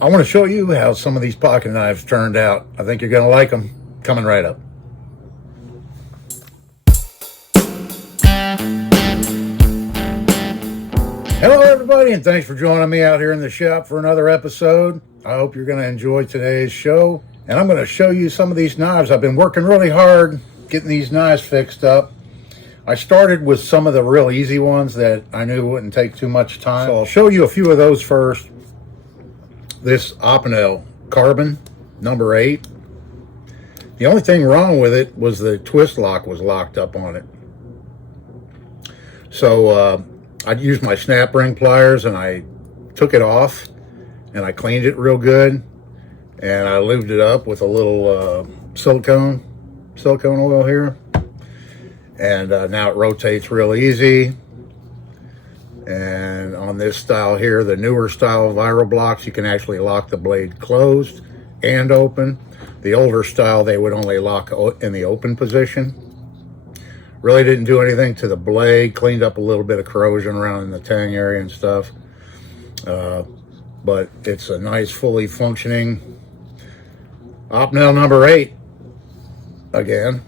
I want to show you how some of these pocket knives turned out. I think you're going to like them. Coming right up. Hello everybody, and thanks for joining me out here in the shop for another episode. I hope you're going to enjoy today's show. And I'm going to show you some of these knives. I've been working really hard getting these knives fixed up. I started with some of the real easy ones that I knew wouldn't take too much time. So I'll show you a few of those first. This Opinel Carbon number 8. The only thing wrong with it was the twist lock was locked up on it. So I used my snap ring pliers and I took it off and I cleaned it real good, and I lubed it up with a little silicone oil here, and now it rotates real easy. And on this style here, the newer style viral blocks, you can actually lock the blade closed and open. The older style, they would only lock in the open position. Really didn't do anything to the blade, cleaned up a little bit of corrosion around in the tang area and stuff. But it's a nice, fully functioning Opinel number 8. Again,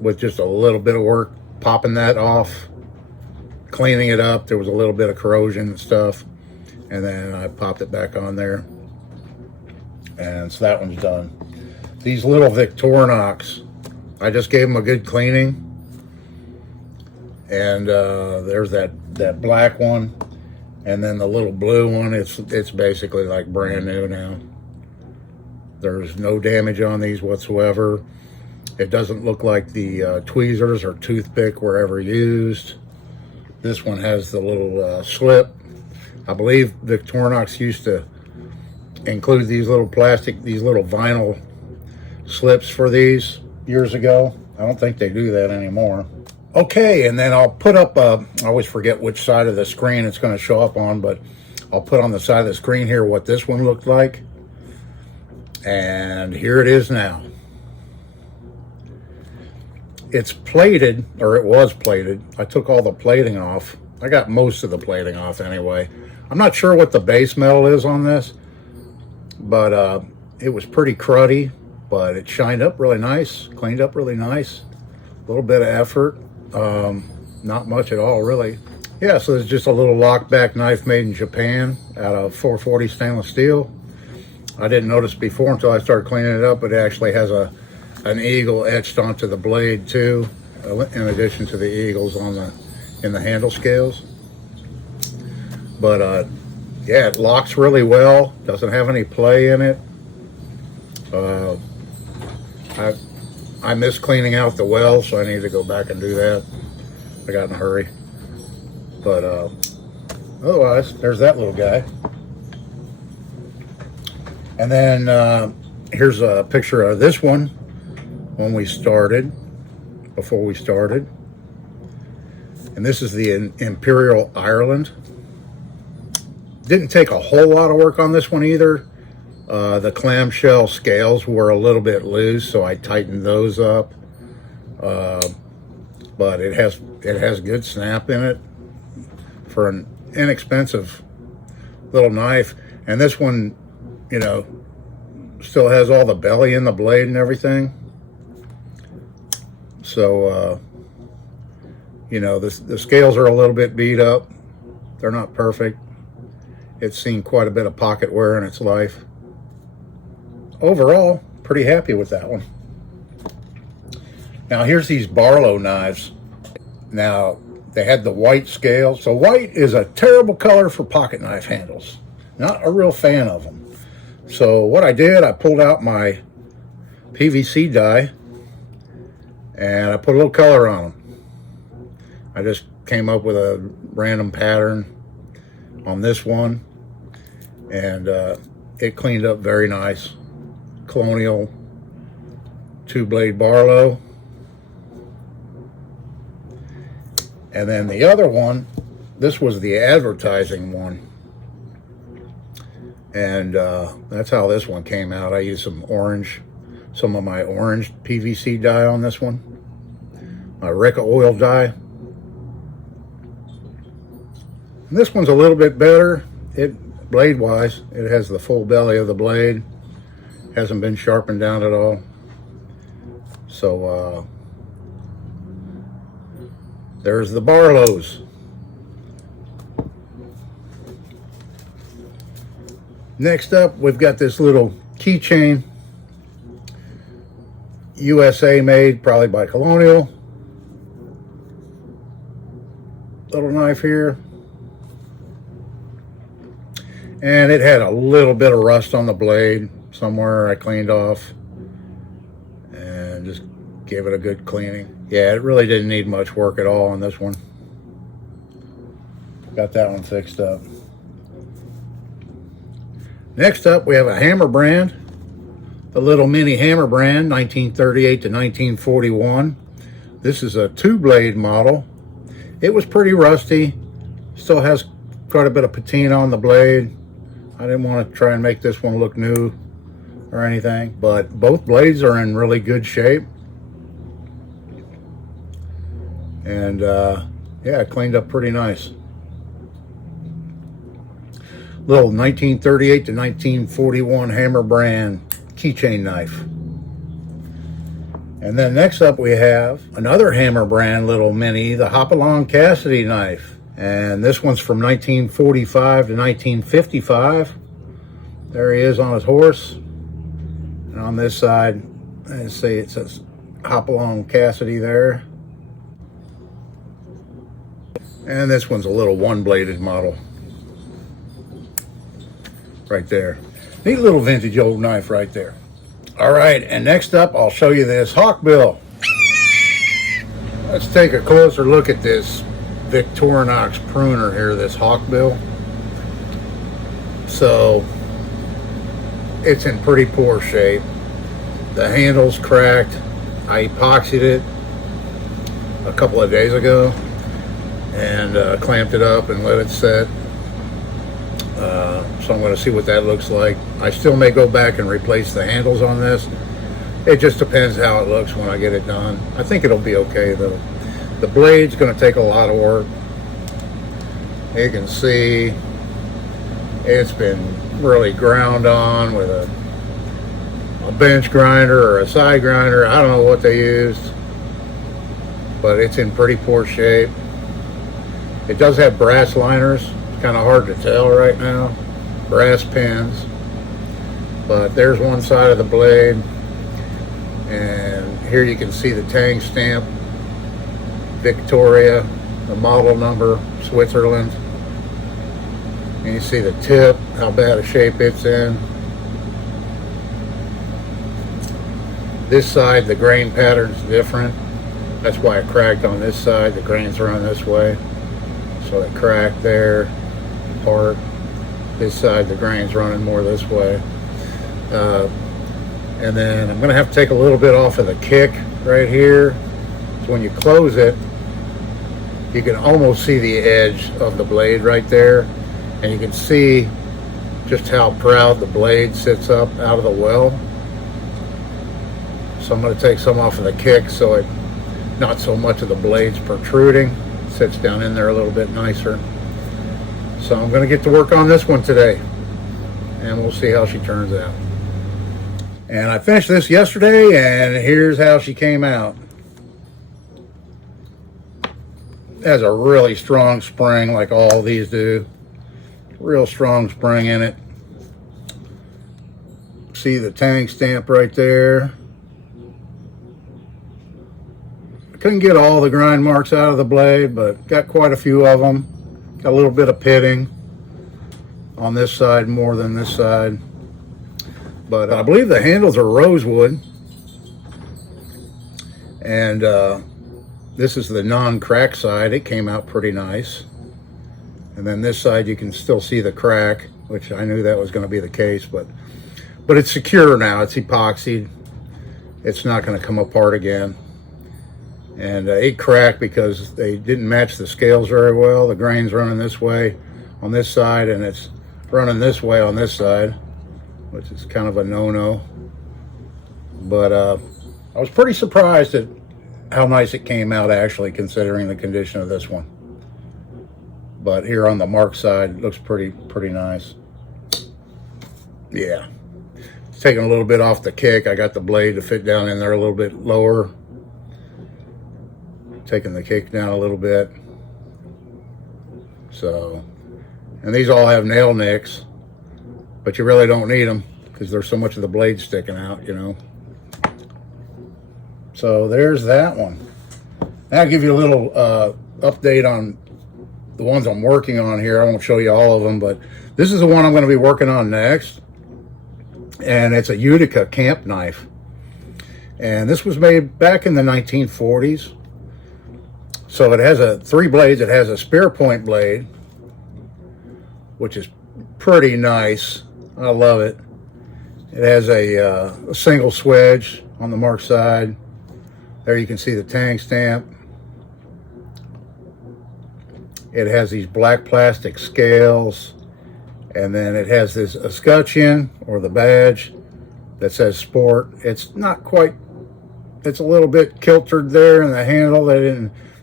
with just a little bit of work, popping that off, cleaning it up. There was a little bit of corrosion and stuff, and then I popped it back on there, and so that one's done. These little Victorinox, I just gave them a good cleaning, and there's that black one. And then the little blue one, it's basically like brand new now. There's no damage on these whatsoever. It doesn't look like the tweezers or toothpick were ever used. This one has the little slip. I believe Victorinox used to include these little vinyl slips for these years ago. I don't think they do that anymore. Okay, and then I'll put up, I always forget which side of the screen it's going to show up on, but I'll put on the side of the screen here what this one looked like. And here it is now. It's plated, or it was plated. I took all the plating off. I got most of the plating off anyway. I'm not sure what the base metal is on this, but it was pretty cruddy, but it shined up really nice, cleaned up really nice. A little bit of effort. Not much at all, really. Yeah, so it's just a little lockback knife made in Japan out of 440 stainless steel. I didn't notice before until I started cleaning it up, but it actually has an eagle etched onto the blade too, in addition to the eagles in the handle scales. But yeah, it locks really well. Doesn't have any play in it. I miss cleaning out the well, so I need to go back and do that. I got in a hurry. But otherwise, there's that little guy. And then here's a picture of this one when we started, before we started. And this is the Imperial Ireland. Didn't take a whole lot of work on this one either. The clamshell scales were a little bit loose, so I tightened those up. But it has good snap in it for an inexpensive little knife. And this one, you know, still has all the belly in the blade and everything. So, you know, the scales are a little bit beat up. They're not perfect. It's seen quite a bit of pocket wear in its life. Overall, pretty happy with that one. Now here's these Barlow knives. Now they had the white scale. So white is a terrible color for pocket knife handles. Not a real fan of them. So what I did, I pulled out my PVC die and I put a little color on them. I just came up with a random pattern on this one, and it cleaned up very nice. Colonial 2-blade Barlow. And then the other one, this was the advertising one, and that's how this one came out. I used some of my orange PVC dye on this one, my Recca oil dye. And this one's a little bit better. blade wise. It has the full belly of the blade, hasn't been sharpened down at all. So there's the Barlows. Next up, we've got this little keychain, USA made, probably by Colonial. Little knife here. And it had a little bit of rust on the blade somewhere. I cleaned off and just gave it a good cleaning. Yeah, it really didn't need much work at all on this one. Got that one fixed up. Next up, we have a hammer brand, the little mini hammer brand, 1938 to 1941. This is a 2-blade model. It was pretty rusty, still has quite a bit of patina on the blade. I didn't want to try and make this one look new or anything, but both blades are in really good shape. And yeah, it cleaned up pretty nice. Little 1938 to 1941 hammer brand keychain knife. And then next up we have another hammer brand little mini, the Hopalong Cassidy knife. And this one's from 1945 to 1955. There he is on his horse. And on this side, let's see, it says Hopalong Cassidy there. And this one's a little 1-bladed model. Right there. Neat little vintage old knife right there. All right, and next up, I'll show you this Hawkbill. Let's take a closer look at this Victorinox pruner here, this Hawkbill. So, it's in pretty poor shape. The handle's cracked. I epoxied it a couple of days ago and clamped it up and let it set. So I'm going to see what that looks like. I still may go back and replace the handles on this. It just depends how it looks when I get it done. I think it'll be okay though. The blade's going to take a lot of work. You can see it's been really ground on with a bench grinder or a side grinder. I don't know what they used, but it's in pretty poor shape. It does have brass liners. It's kind of hard to tell right now. Brass pins. But there's one side of the blade. And here you can see the tang stamp. Victoria. The model number. Switzerland. And you see the tip. How bad a shape it's in. This side, the grain pattern's different. That's why it cracked on this side. The grains run this way. So it cracked there, apart. This side, the grain's running more this way. And then I'm going to have to take a little bit off of the kick right here. So when you close it, you can almost see the edge of the blade right there. And you can see just how proud the blade sits up out of the well. So I'm going to take some off of the kick so it, not so much of the blades protruding. Sits down in there a little bit nicer. So I'm going to get to work on this one today, and we'll see how she turns out. And I finished this yesterday, and here's how she came out. It has a really strong spring like all these do. Real strong spring in it. See the tang stamp right there. Couldn't get all the grind marks out of the blade, but got quite a few of them. Got a little bit of pitting on this side more than this side. But I believe the handles are rosewood. And this is the non-crack side. It came out pretty nice. And then this side you can still see the crack, which I knew that was going to be the case. But it's secure now. It's epoxied. It's not going to come apart again. And it cracked because they didn't match the scales very well. The grain's running this way on this side, and it's running this way on this side, which is kind of a no-no. But I was pretty surprised at how nice it came out, actually, considering the condition of this one. But here on the mark side, it looks pretty nice. Yeah. Taking a little bit off the kick. I got the blade to fit down in there a little bit lower. Taking the kick down a little bit. So, and these all have nail nicks, but you really don't need them because there's so much of the blade sticking out, you know. So there's that one. Now I'll give you a little update on the ones I'm working on here. I won't show you all of them, but this is the one I'm going to be working on next. And it's a Utica camp knife. And this was made back in the 1940s. So it has three blades. It has a spear point blade, which is pretty nice. I love it. It has a single swedge on the mark side. There you can see the tang stamp. It has these black plastic scales. And then it has this escutcheon, or the badge, that says sport. It's not quite, it's a little bit kiltered there in the handle.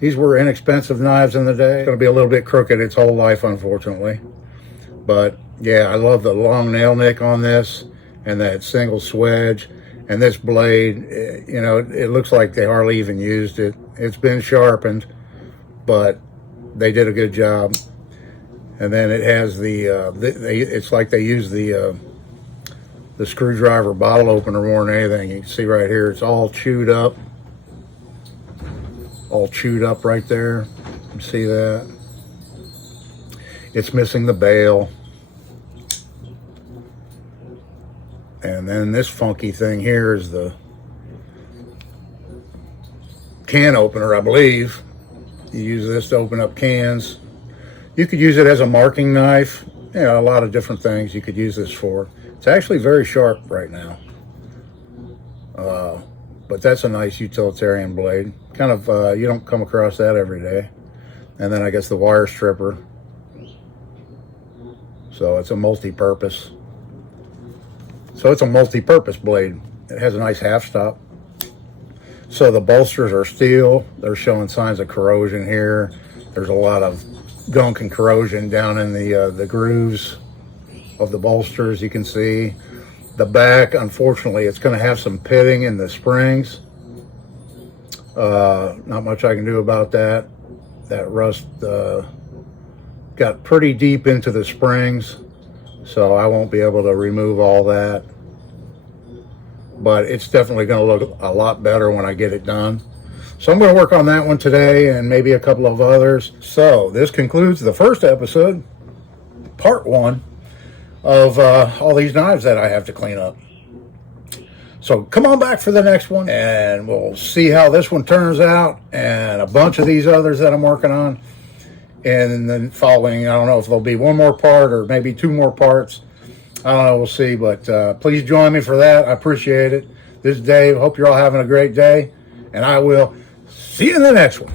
These were inexpensive knives in the day. It's going to be a little bit crooked its whole life, unfortunately. But yeah, I love the long nail nick on this, and that single swedge. And this blade, you know, it looks like they hardly even used it. It's been sharpened, but they did a good job. And then it has it's like they use the screwdriver bottle opener more than anything. You can see right here, it's all chewed up right there. You see that? It's missing the bail. And then this funky thing here is the can opener, I believe. You use this to open up cans. You could use it as a marking knife. You know, a lot of different things you could use this for. It's actually very sharp right now. But that's a nice utilitarian blade. Kind of, you don't come across that every day. And then I guess the wire stripper. So it's a multi-purpose. So it's a multi-purpose blade. It has a nice half stop. So the bolsters are steel. They're showing signs of corrosion here. There's a lot of gunk and corrosion down in the grooves of the bolsters. You can see the back, unfortunately, it's going to have some pitting in the springs. Not much I can do about that. That rust got pretty deep into the springs, so I won't be able to remove all that, but it's definitely going to look a lot better when I get it done. So I'm going to work on that one today and maybe a couple of others. So this concludes the first episode, part one, of all these knives that I have to clean up. So come on back for the next one, and we'll see how this one turns out, and a bunch of these others that I'm working on. And then following, I don't know if there'll be one more part or maybe two more parts. I don't know, we'll see. But please join me for that. I appreciate it. This is Dave. Hope you're all having a great day, and I will see you in the next one.